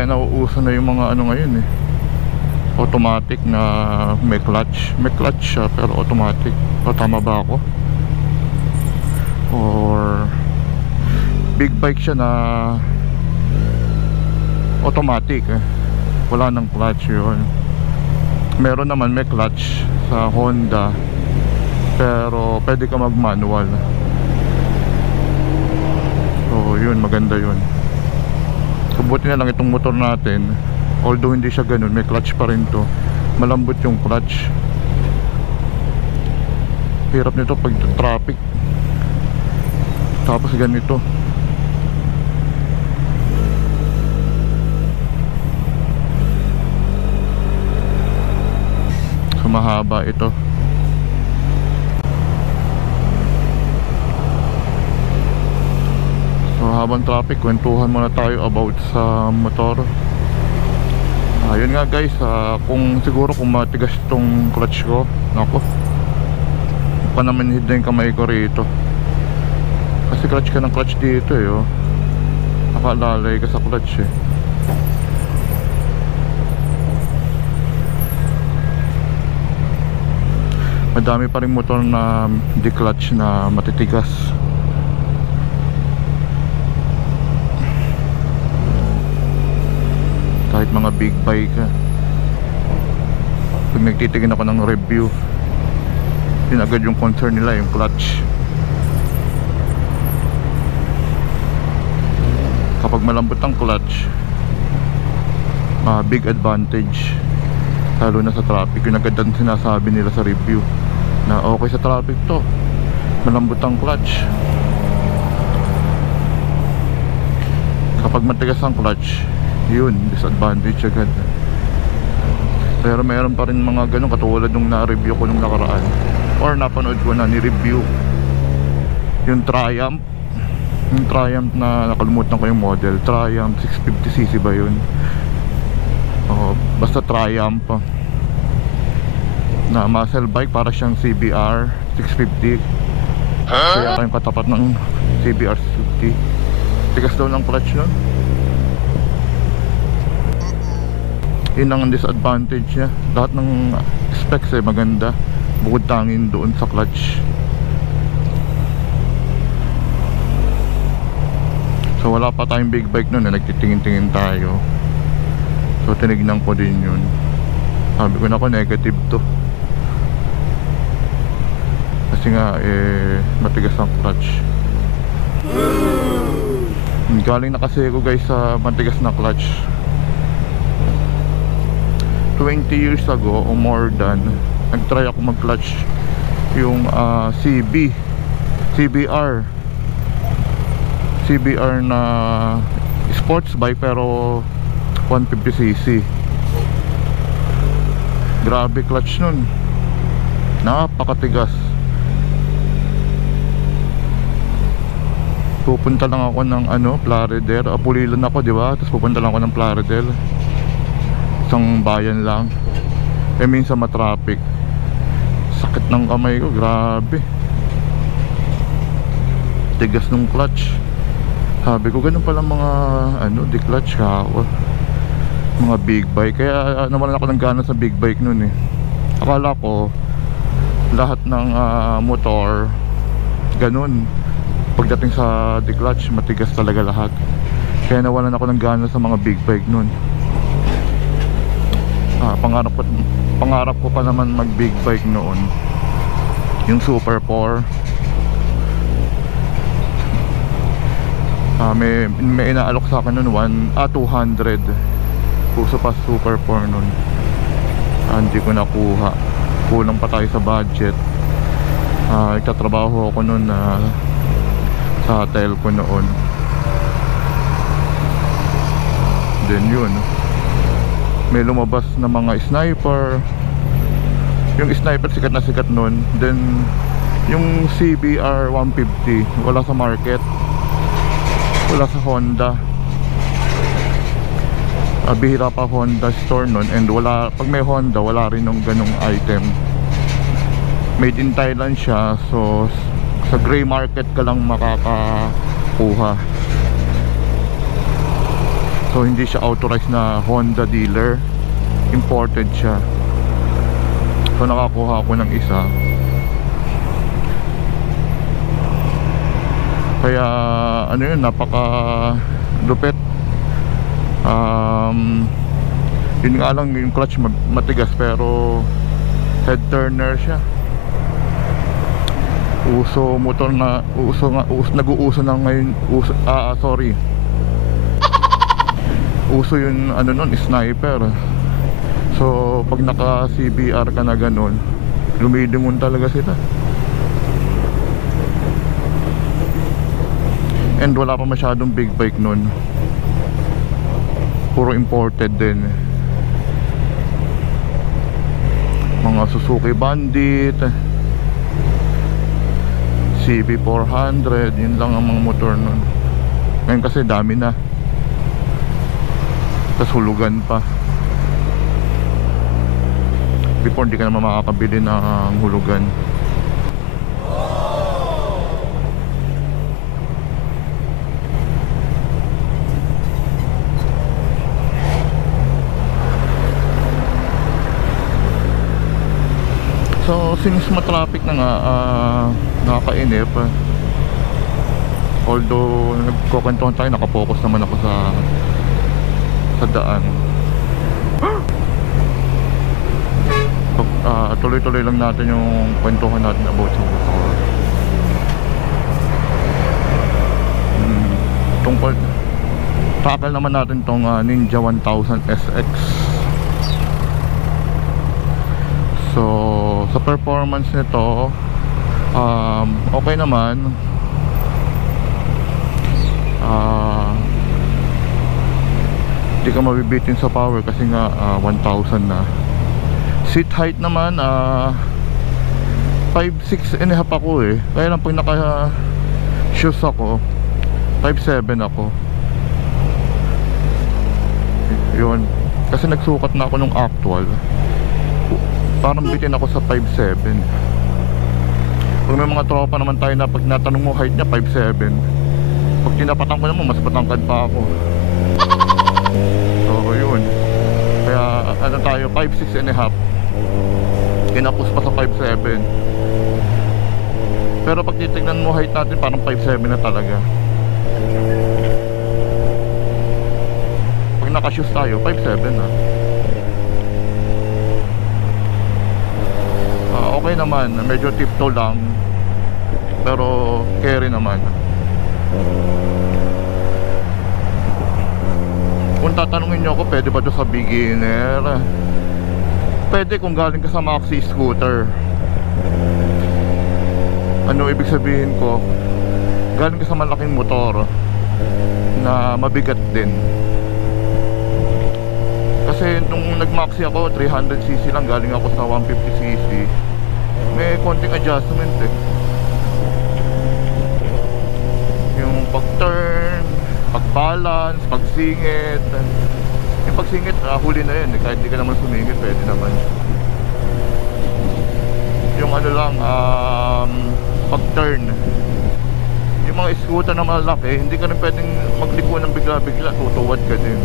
kaya nauuso na yung mga ano ngayon eh, automatic na may clutch. May clutch siya pero automatic. O tama ba ako? Or big bike siya na automatic eh. Wala ng clutch yun. Meron naman may clutch sa Honda, pero pwede ka mag manual. So yun, maganda yun. Subuti na lang itong motor natin, although hindi siya ganun, may clutch pa rin to. Malambot yung clutch. Hirap nito pag traffic, tapos ganito. So mahaba ito. So habang traffic, kwentuhan muna tayo about sa motor. Ayun nga guys, kung siguro kung matigas itong clutch ko, nako, panamanhid na yung kamay ko rito. Kasi clutch ka ng clutch dito eh, oh. Nakalalay ka sa clutch eh. Madami pa rin motor na di-clutch na matitigas. Kahit mga big bike. Pag nagtitigin ako ng review, yun agad yung concern nila, yung clutch. Kapag malambot ang clutch, big advantage, lalo na sa traffic. Yun agad ang sinasabi nila sa review, na okay sa traffic to, malambot ang clutch. Kapag matigas ang clutch, yun, disadvantage agad. Pero mayroon pa rin mga ganun, katulad nung na-review ko nung nakaraan, or napanood ko na ni-review, yung Triumph. Yung Triumph na nakalimutan ko yung model, Triumph 650cc ba yun? Basta Triumph na muscle bike, para siyang CBR 650. Kaya yung katapat ng CBR 650. Tigas daw ng clutch nun. Yun ang disadvantage niya. Lahat ng specs eh maganda, bukod tangin doon sa clutch. So wala pa tayong big bike nun, nagtitingin-tingin tayo. So tinignan ko din yun. Sabi ko na ako, negative to. Kasi nga matigas ang clutch. Galing na kasi ako guys sa matigas na clutch. 20 years ago o more than, nagtry ako mag clutch yung CBR na sports bike, pero 150cc. Grabe clutch nun, napakatigas. Pupunta lang ako ng Plaridel, Pulilan ako, di ba? Tapos pupunta lang ako ng Plaridel, isang bayan lang. Minsan matraffic, sakit ng kamay ko, grabe. Tigas ng clutch. Sabi ko, ganun pala mga di-clutch ako, mga big bike. Kaya nawalan ako ng gana sa big bike nun eh. Akala ko lahat ng motor ganun, pagdating sa di-clutch matigas talaga lahat. Kaya nawalan ako ng gana sa mga big bike nun. Pangarap ko pa naman mag big bike noon, yung Super 4. May inaalok sa akin nun 200. Puso pa Super 4 nun. Hindi ko nakuha, kulang pa tayo sa budget. Nagtatrabaho ako nun sa telco noon. Then yun, may lumabas na mga sniper. Yung sniper sikat na sikat nun. Then yung CBR 150 wala sa market, wala sa Honda. Bihira pa Honda store nun, and wala, pag may Honda wala rin ng ganong item. Made in Thailand siya, so sa gray market ka lang makakakuha. So hindi siya authorized na Honda dealer, imported siya. So nakakuha ako ng isa. Kaya ano yun, napaka lupit. Yun nga lang, yung clutch matigas, pero head turner siya. Uso motor na nag-uuso na ngayon. Uso yun ano nun, sniper. So pag naka CBR ka na ganun, lumilingon talaga sila. And wala pa masyadong big bike nun, puro imported din. Mga Suzuki Bandit, CB400, yun lang ang mga motor nun. Ngayon kasi dami na, tas hulugan pa. Before hindi ka naman makakabili ng hulugan. So since matraffic na nga, nakakainip. Although nagkukwentuhan tayo, nakapokus naman ako sa daan. Tuloy-tuloy lang natin yung kwentuhan natin about sa motor. Tungkol tackle naman natin tong Ninja 1000 SX. So sa performance nito, okay naman. Hindi ka mabibitin sa power kasi nga 1000 na. Seat height naman 5'6" and a half ako eh. Kaya lang pag naka shoes ako 5'7" ako. Yun, kasi nagsukat na ako nung actual, parang bitin ako sa 5'7". Pag may mga tropa naman tayo na pag natanong mo height niya 5'7", pag tinapatan ko naman mas patangkad pa ako. So yun, kaya ano tayo, 5'6" and a half, kinapos pa sa 5'7". Pero pag titignan mo height natin, parang 5'7" na talaga. Pag naka-shoes tayo 5'7" na. Okay naman, medyo tiptoe lang, pero carry naman. Kung tatanungin nyo ako, pwede ba ito sa beginner? Pwede kung galing ka sa maxi scooter. Ano ibig sabihin ko? Galing ka sa malaking motor na mabigat din. Kasi nung nag-maxi ako, 300cc lang, galing ako sa 150cc. May konting adjustment eh. Yung pag-turn, pag-balance, pag-singit. Yung pag-singit, huli na yun eh. Kahit di ka naman sumingit, pwede naman. Yung ano lang, pag-turn. Yung mga scooter na malaki, hindi ka rin pwedeng magliko ng bigla-bigla, tutuwad ka din.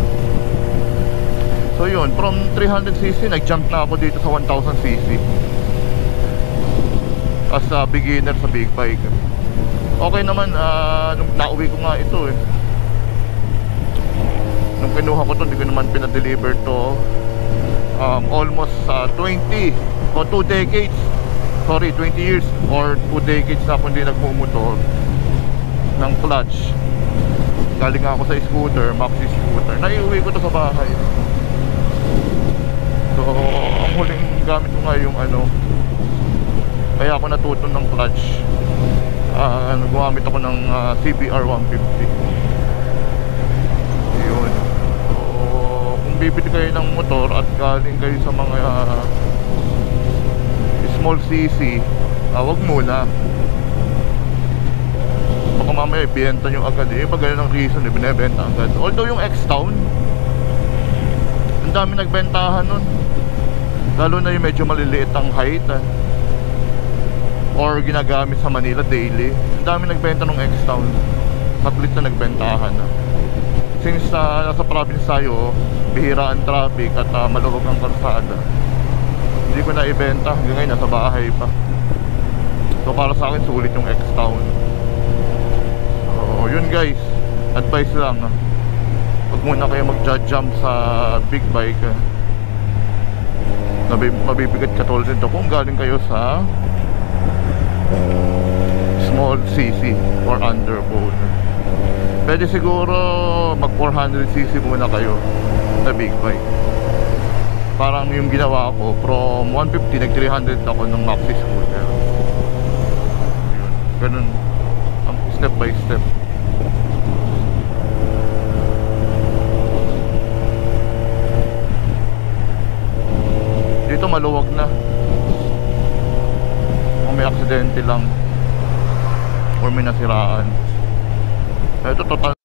So yun, from 300cc, nag-jump na ako dito sa 1000cc as a beginner sa big bike. Okay naman, nung nauwi ko nga ito eh. Nung kinuha ko to, hindi ko naman pinadeliver to. Almost 20 o 2 decades, sorry, 20 years or 2 decades na ako hindi nagmumotor ng clutch. Galing nga ako sa scooter, maxi scooter. Naiuwi ko to sa bahay. So ang huling gamit ko nga yung ano, kaya ako natuto ng clutch. Gumamit ako ng CBR 150. Yun. So kung bibili kayo ng motor at galing kayo sa mga small cc, wag muna. Baka mamaya ibenta nyo agad eh. Pag ganyan ang reason eh, binibenta agad. Although yung X-Town, ang dami nagbentahan nun. Lalo na yung medyo maliliit ang height or ginagamit sa Manila daily. Ang dami nagbenta ng X-Town. Saglit na nagbentahan na. Since nasa province tayo, bihira ang traffic at maluwag ang kalsada, hindi ko na ibenta. Hanggang ngayon nasa bahay pa. So para sa akin sulit yung X-Town. So yun guys, advice lang, huwag muna kayo mag-jump sa big bike. Mabibigat katulad nito kung galing kayo sa small cc or underbone. Pwede siguro mag 400cc muna kayo na big bike. Parang yung ginawa ko, from 150 nag 300 ako ng maxi scooter. Yun, ganun ang step by step. Dito maluwag na. Kung may aksidente lang or may nasiraan. Ito total